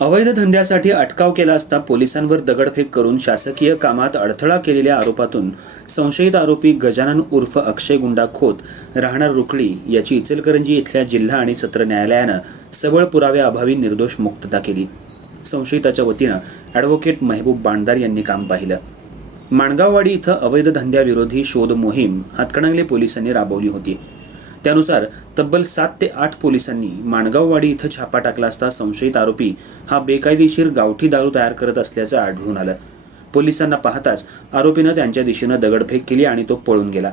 अवैध धंद्यासाठी अटकाव केला असता पोलिसांवर दगडफेक करून शासकीय कामात अडथळा केलेल्या आरोपातून संशयित आरोपी गजानन उर्फ अक्षय गुंडा खोत राहणार रुकडी याची इचलकरंजी इथल्या जिल्हा आणि सत्र न्यायालयानं सबळ पुराव्याअभावी निर्दोष मुक्तता केली. संशयिताच्या वतीनं ॲडव्होकेट मेहबूब बाणदार यांनी काम पाहिलं. माणगाववाडी इथं अवैध धंद्याविरोधी शोध मोहीम हातकणंगले पोलिसांनी राबवली होती. त्यानुसार तब्बल सात ते आठ पोलिसांनी माणगाववाडी इथं छापा टाकला असता संशयित आरोपी हा बेकायदेशीर गावठी दारू तयार करत असल्याचं आढळून आलं. पोलिसांना पाहताच आरोपीनं त्यांच्या दिशेनं दगडफेक केली आणि तो पळून गेला.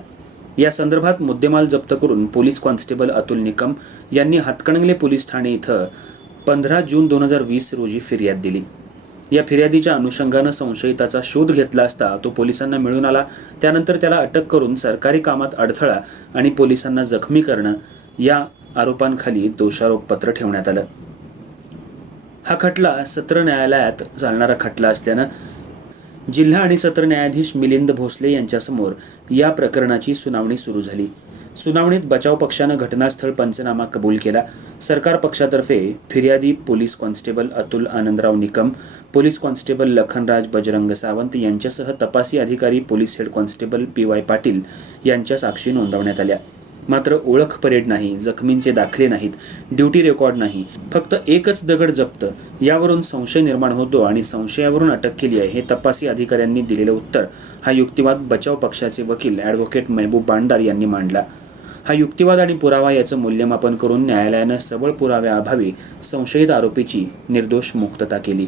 या संदर्भात मुद्देमाल जप्त करून पोलीस कॉन्स्टेबल अतुल निकम यांनी हातकणंगले पोलीस ठाणे इथं पंधरा जून दोन हजार वीस रोजी फिर्याद दिली. या फिर्यादीच्या अनुषंगानं संशयिताचा शोध घेतला असता तो पोलिसांना मिळून आला. त्यानंतर त्याला अटक करून सरकारी कामात अडथळा आणि पोलिसांना जखमी करणं या आरोपांखाली दोषारोपपत्र ठेवण्यात आलं. हा खटला सत्र न्यायालयात चालणारा खटला असल्यानं जिल्हा आणि सत्र न्यायाधीश मिलिंद भोसले यांच्यासमोर या प्रकरणाची सुनावणी सुरू झाली. सुनावणीत बचाव पक्षानं घटनास्थळ पंचनामा कबूल केला. सरकार पक्षातर्फे फिर्यादी police constable Atul Anandrao Nikam police constable Lakhanraj Bajrang Sawant यांच्यासह तपासी अधिकारी police head constable P Y Patil यांच्या साक्षी नोंदवण्यात आल्या. मात्र ओळख परेड नाही जखमींचे दाखले नाहीत ड्युटी रेकॉर्ड नाही फक्त एकच दगड जप्त. यावरून संशय निर्माण होतो आणि संशयावरून अटक केली आहे हे तपासी अधिकाऱ्यांनी दिलेलं उत्तर हा युक्तिवाद बचाव पक्षाचे वकील ॲडव्होकेट मेहबूब बांडार यांनी मांडला. हा युक्तिवाद आणि पुरावा याचं मूल्यमापन करून न्यायालयानं सबळ पुराव्याअभावी संशयित आरोपीची निर्दोष मुक्तता केली.